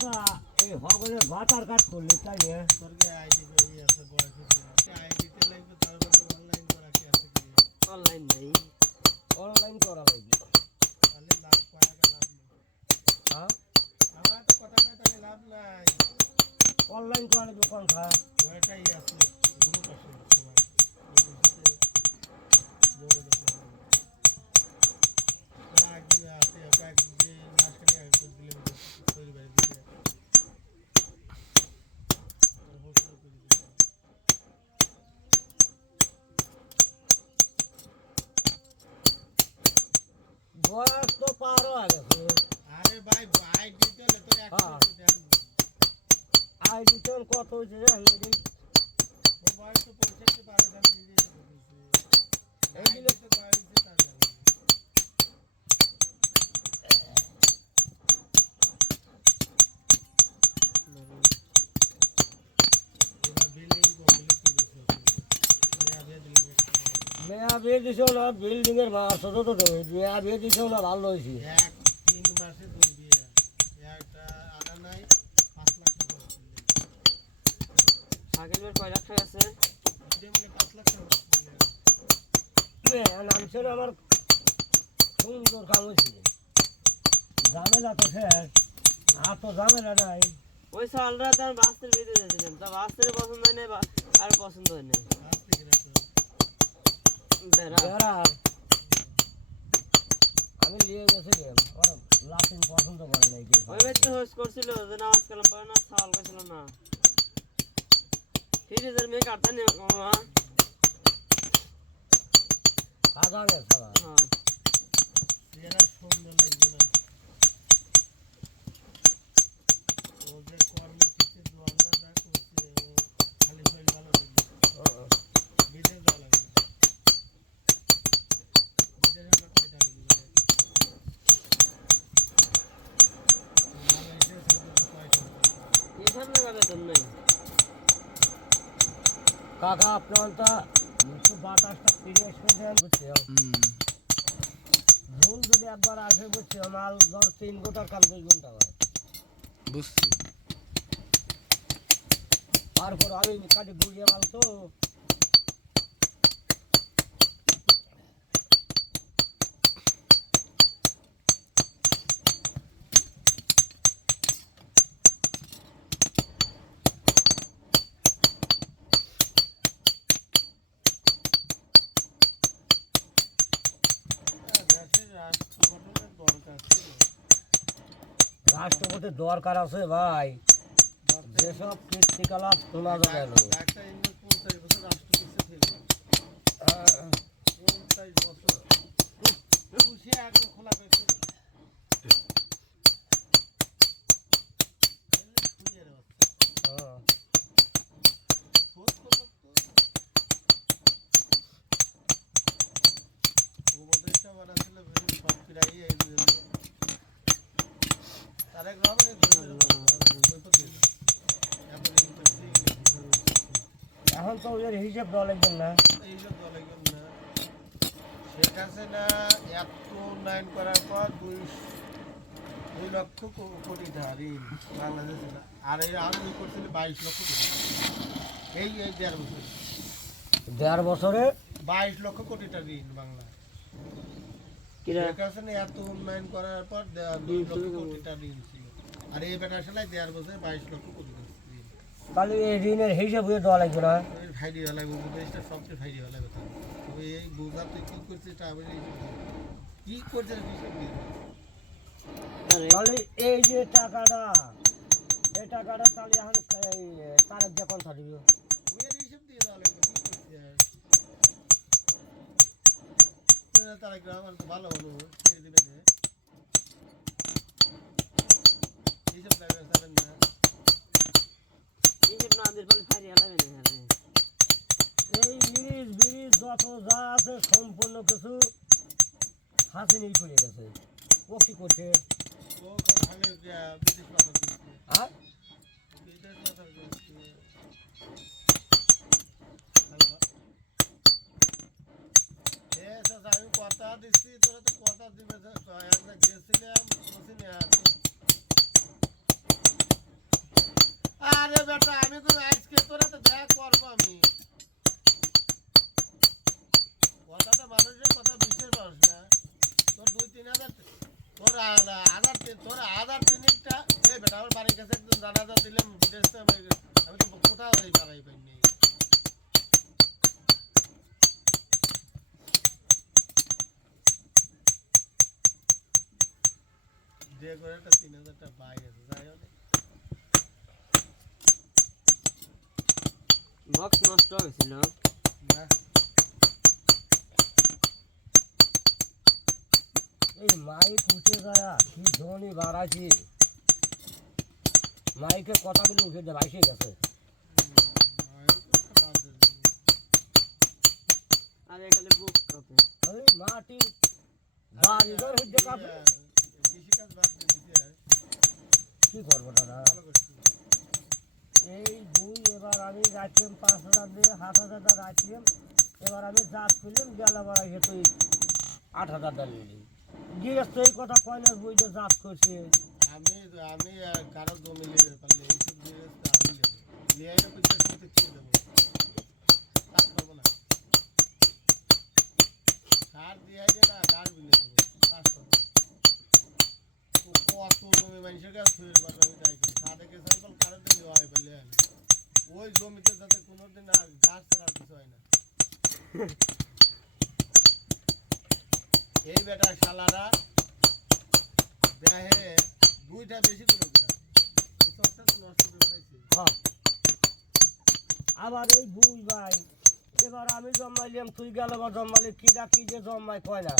আচ্ছা এই হগলের ভাতার কাজ করলি তাই না তোরকে আইডি এই আছে বয়স আছে আইডি তে লাগবে তারপরে অনলাইন করা কি আছে কি অনলাইন নেই অনলাইন করা লাগবে তাহলে লাভ পাওয়া গেল লাভ নেই হ্যাঁ আমার তো কথা নাই তাহলে লাভ নাই অনলাইন করা লাগবে কোনটা ওইটাই আছে গ্রুপ আছে সবাই গ্রুপে যোগাযোগ করতে একদিন আছে একদিন যে মাসখানে একদিন দিলে তৈরি করে দিতে বয়স তো পার হয়ে গেছে আরে ভাই আইডি তো তো 100 দেন আইডি তো কত হয়েছে জানি ও বয়স তো 65 পারে দাম নিজে এইগুলো তো বয়স তা জানি মেয়া বিয়ে দিছেও না বিল্ডিং এর মাছ ছোট ছোট মেয়া বিয়ে দিছেও না ভালো হয়েছে 3 মাসে 2 বিয়ে একটা আনা নাই 5 লাখ টাকা আগের বার কয় লাখ টাকা আছে এটা মিলে 5 লাখ টাকা মেয়া নামছে আমার সুন্দর কাম হয়েছে ঝামেলা তো শেষ আর তো ঝামেলা নাই ওই সালরা তার বাস্তের বেঁধে দিয়েছিলাম তা বাস্তের পছন্দ হয় নাই আর পছন্দ হয় নাই বেড়ার আমি নিয়ে গেছিলাম আমার লাফিং পছন্দ করে নাই কেউ ওই ব্যক্তি হোস্ট করছিল যে নামাজ কালাম পড়ে না সাল করছিল না 3000 মেয়ে কাটতে নেই মামা হাজারের সারা হ্যাঁ এরা সুন্দর লাগবে না ও যে কর্ম কিছু দোয়ানা যা করছে ও খালি শরীর ভালো লাগবে বিদেশ যাওয়া লাগবে বিদেশে আমরা কয় টাকা দিবে এই সামনে কাটে তো নাই কাকা আপনার তা 127টা 30 দেন বুঝছো ভুল যদি একবার আসে বুঝছো মাল ধর 3 ঘন্টার কাম 2 ঘন্টা হয় বুঝছি তারপর আমি কাটে গুড়িয়ে মাল তো দেশের রাষ্ট্র গঠনের দরকার ছিল রাষ্ট্রপতির দরকার আছে ভাই যেসব কীর্তিকলাপ শোনা যাবে না একটা ইন্ডিয়া 50 বছর রাষ্ট্র কিছু ছিল 50 বছর খুশি আগে খোলা পেয়েছে উপদেশটা বানাচ্ছিল সব ফিরাই এই তারেক রহমান এখন তো ওদের হিসাব দেওয়া লাগবে না এইসব দলে গেল না শেখ হাসিনা এত উন্নয়ন করার পর 2 লক্ষ কোটি টাকা ঋণ বাংলাদেশে আর এই আমি করছিল 22 লক্ষ কোটি এই 1.5 বছর 1.5 বছরে 22 লক্ষ কোটি টাকা ঋণ বাংলা কিরা শেখ হাসিনা এত উন্নয়ন করার পর 2 লক্ষ কোটি টাকা ঋণ ছিল আর এই বেটার সালে 1.5 বছরে 22 লক্ষ কোটি টাকা ঋণ তাহলে এই ঋণের হিসাব হয়ে দেওয়া লাগবে না ফাইডি হলে উপদেশটা সবচেয়ে ফাইডি হলে কথা তবে এই বোঝা তুই কী করছিস তা আমি কী করছিস হিসেব দিয়ে তাহলে এই যে টাকাটা এই টাকাটা তাহলে এখন তারেক যে কোনটা দিবি ওই হিসেব দিয়ে দেওয়া লাগবে কী করছিস তারা গ্রাম আর ভালো ভালো ছেড়ে দেবে হিসেব লাগবে যাবেন না এই যে না আমাদের বলে ফাইরি আলাবে না এই ব্রিজ যত যা আছে সম্পূর্ণ কিছু হাসিনেই করে গেছে ও কি করছে ও খালি বিদেশ পাঠার দিচ্ছে আর বিদেশ পাঠার দিচ্ছে আমি কথা দিচ্ছি তোরা তো কথা দিবে আমরা গেছিলাম আরে বেটা আমি কোনো আজকে তোরা তো দেখা করবো আমি কথাটা মানুষের কথা বিশেষ মানুষ না তোর 2-3 হাজার তোর আধার তিনটা এই বেটা আমার বাড়ির কাছে একজন দাদা দিলাম বিদেশ থেকে আমি তো কোথাও এই বাড়াই পাইনি যে করে একটা 3,000 টাকা পাই গেছে যাই হোক বক্স নষ্ট হয়েছিল না এই মাইক উঠে যায় কি ধ্বনি বাড়াইছি মাইকের কথাগুলো উঠে ভাইসে গেছে আর এখানে বুক কাপে ওই মাটি বাড়ি ঘর হইতে কাপে কৃষিকাজ বাদ দিয়ে দিতে হয় কি করবো দাদা ভালো করছি এই এবার আমি রাখলাম 5,000 দিয়ে 7,000 টাকা রাখলাম এবার আমি জাত করলাম গেলা বাড়া হেতু 8,000 টাকা নিলি গৃহস্থ এই কথা কয় না বই যে জাত করছে আমি কারো জমি লিখে পারলে এইসব জিনিস আমি লিয়ে না পয়সা করতে চেয়ে দেবো কাজ করবো না সার দিয়ে না গাছ বিলে দেবো কাজ করবো কত জমি মানুষের কাছে ছুঁয়ে পারবো আমি তাই করি তাদেরকে স্যাম্পল কারোতে নেওয়া হয় বললে ওই জমিতে যাতে কোনোদিন আর গাছ ছাড়া কিছু হয় না এই বেটার শালারা দেহে 2টা বেশি করে এই সবটা তো নষ্ট করে ফেলাইছে হ্যাঁ আবার এই ভাই এবার আমি জন্মাইলাম তুই গেল বা জন্মালে কি ডাকি যে জন্মায় কয় না